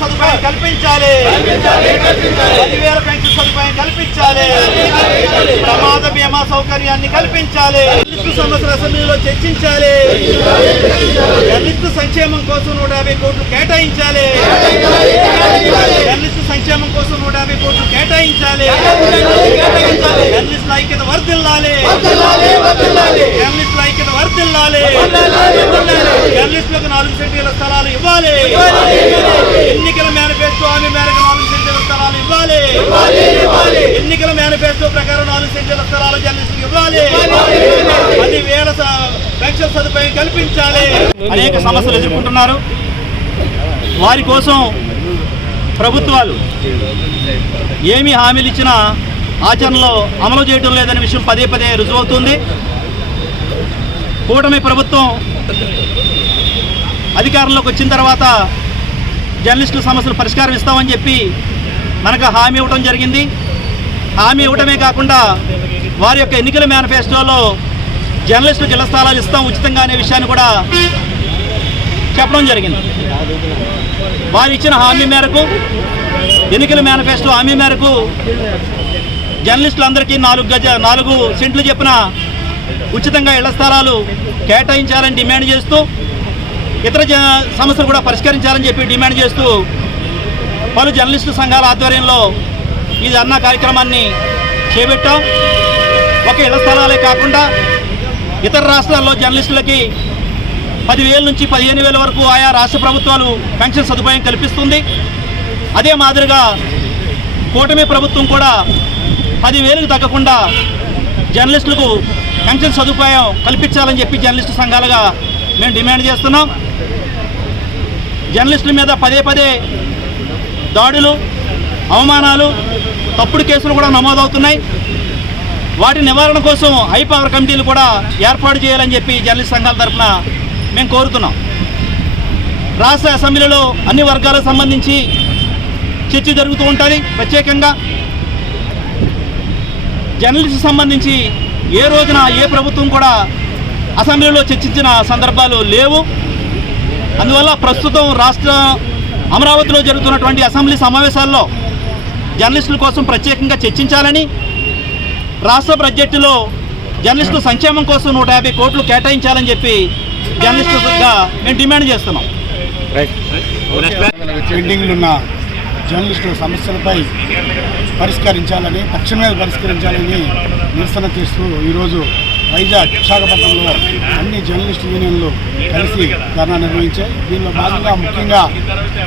సదుపాయం కల్పించాలి. పదివేల పెన్షన్ సదుపాయం కల్పించాలి. ప్రమాద బీమా సౌకర్యాన్ని కల్పించాలి. సమస్యల అసెంబ్లీలో చర్చించాలి. దళిత సంక్షేమం కోసం నూట యాభై కోట్లు కేటాయించాలి. దళిత సంక్షేమం కోసం నూట యాభై కోట్లు కేటాయించాలి. జర్నలిస్టుల ఐక్యత వర్దిల్లాలి జర్నలిస్టుల ఐక్యత వర్దిల్లాలి జర్నలిస్టులకు నాలుగు సెంటీల స్థలాలు ఇవ్వాలి ఎన్నికల మేనిఫెస్టో హామీ మేరకు నాలుగు సెంటీల స్థలాలు ఇవ్వాలి. ఎన్నికల మేనిఫెస్టో ప్రకారం నాలుగు సెంటీల స్థలాలు జర్నలిస్టులకు ఇవ్వాలి. పదివేల స- పెన్షన్ సదుపాయం కల్పించాలి. అనేక సమస్యలు ఎదుర్కొంటున్నారు. వారి కోసం ప్రభుత్వాలు ఏమి హామీలు ఇచ్చినా ఆచరణలో అమలు చేయడం లేదనే విషయం పదే పదే రుజువవుతుంది. కూటమి ప్రభుత్వం అధికారంలోకి వచ్చిన తర్వాత జర్నలిస్టుల సమస్యలు పరిష్కారం ఇస్తామని చెప్పి మనకు హామీ ఇవ్వడం జరిగింది. హామీ ఇవ్వడమే కాకుండా వారి యొక్క ఎన్నికల మేనిఫెస్టోలో జర్నలిస్టులు జిల్లా స్థలాలు ఇస్తాం ఉచితంగా అనే విషయాన్ని కూడా చెప్పడం జరిగింది. వారు ఇచ్చిన హామీ మేరకు ఎన్నికల మేనిఫెస్టో హామీ మేరకు జర్నలిస్టులందరికీ నాలుగు గజ నాలుగు సెంట్లు చెప్పిన ఉచితంగా ఇళ్ళ స్థలాలు కేటాయించాలని డిమాండ్ చేస్తూ ఇతర జ సమస్యలు కూడా పరిష్కరించాలని చెప్పి డిమాండ్ చేస్తూ పలు జర్నలిస్టు సంఘాల ఆధ్వర్యంలో ఈ ధర్నా కార్యక్రమాన్ని చేపట్టాం. ఒక ఇళ్ళ స్థలాలే కాకుండా ఇతర రాష్ట్రాల్లో జర్నలిస్టులకి పదివేల నుంచి పదిహేను వేల వరకు ఆయా రాష్ట్ర ప్రభుత్వాలు పెన్షన్ సదుపాయం కల్పిస్తుంది. అదే మాదిరిగా కూటమి ప్రభుత్వం కూడా పదివేలకు తగ్గకుండా జర్నలిస్టులకు పెన్షన్ సదుపాయం కల్పించాలని చెప్పి జర్నలిస్టు సంఘాలుగా మేము డిమాండ్ చేస్తున్నాం. జర్నలిస్టుల మీద పదే పదే దాడులు అవమానాలు తప్పుడు కేసులు కూడా నమోదవుతున్నాయి. వాటి నివారణ కోసం హై పవర్ కమిటీలు కూడా ఏర్పాటు చేయాలని చెప్పి జర్నలిస్ట్ సంఘాల తరఫున మేము కోరుతున్నాం. రాష్ట్ర అసెంబ్లీలో అన్ని వర్గాలకు సంబంధించి చర్చ జరుగుతూ ఉంటుంది ప్రత్యేకంగా. జర్నలిస్ట్ సంబంధించి ఏ రోజున ఏ ప్రభుత్వం కూడా అసెంబ్లీలో చర్చించిన సందర్భాలు లేవు. అందువల్ల ప్రస్తుతం రాష్ట్ర అమరావతిలో జరుగుతున్నటువంటి అసెంబ్లీ సమావేశాల్లో జర్నలిస్టుల కోసం ప్రత్యేకంగా చర్చించాలని రాష్ట్ర బడ్జెట్లో జర్నలిస్టుల సంక్షేమం కోసం నూట యాభై కోట్లు కేటాయించాలని చెప్పి జర్నలిస్టులుగా మేము డిమాండ్ చేస్తున్నాం. పెండింగ్లు ఉన్న జర్నలిస్టుల సమస్యలపై పరిష్కరించాలని తక్షణమే పరిష్కరించాలని నిరసన చేస్తూ ఈరోజు వైజాగ్ విశాఖపట్నంలో అన్ని జర్నలిస్ట్ యూనియన్లు కలిసి ధర్నా నిర్వహించాయి. దీనిలో భాగంగా ముఖ్యంగా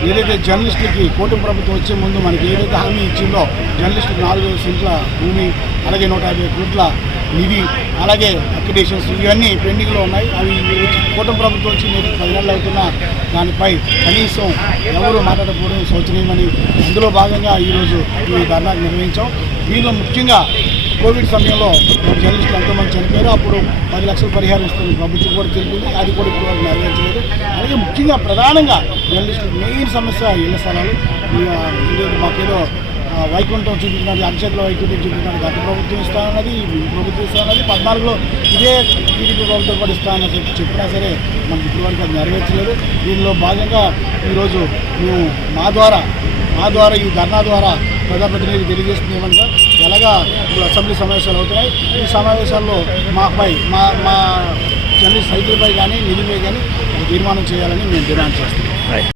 ఏదైతే జర్నలిస్టులకి కోటి ప్రభుత్వం వచ్చే ముందు మనకి ఏదైతే హామీ ఇచ్చిందో జర్నలిస్టులకు నాలుగు సెంట్ల భూమి అలాగే నూట యాభై కోట్ల నిధి అలాగే అక్రిడేషన్స్ ఇవన్నీ పెండింగ్లో ఉన్నాయి. అవి కూటమి ప్రభుత్వం వచ్చి మీరు పది నెలలు అవుతున్నా దానిపై కనీసం ఎవరు మాట్లాడకపోవడం శోచనీయమని అందులో భాగంగా ఈరోజు ఈ ధర్నా నిర్వహించాం. దీనిలో ముఖ్యంగా కోవిడ్ సమయంలో జర్నలిస్టులు ఎంతోమంది చనిపోయారు. అప్పుడు పది లక్షల పరిహారం ఇస్తుంది ప్రభుత్వం కూడా తెలిపింది అది కూడా ఇప్పుడు నెరవేర్చలేదు అలాగే ముఖ్యంగా ప్రధానంగా జర్నలిస్టులు మెయిన్ సమస్య ఇళ్ళ స్థలాలు. మాకేదో వైకుంఠం చూపించినది అక్షతల వైకుంఠం చూపించినది గత ప్రభుత్వం ఇస్తా ఉన్నది ప్రభుత్వం ఇస్తానన్నది పద్నాలుగులో ఇదే టీడీపీ ప్రభుత్వం కూడా ఇస్తానని చెప్పి చెప్పినా సరే మనకి ఇప్పటివరకు అది నెరవేర్చలేదు. దీనిలో భాగంగా ఈరోజు మేము మా ద్వారా మా ద్వారా ఈ ధర్నా ద్వారా ప్రజాప్రతినిధులు తెలియజేస్తుంది ఏమనగా ఎలాగా ఇప్పుడు అసెంబ్లీ సమావేశాలు అవుతున్నాయి. ఈ సమావేశాల్లో మాపై మా మా జర్నలిస్ట్ సైకిల్పై కానీ నిధిపై కానీ తీర్మానం చేయాలని మేము డిమాండ్ చేస్తున్నాం.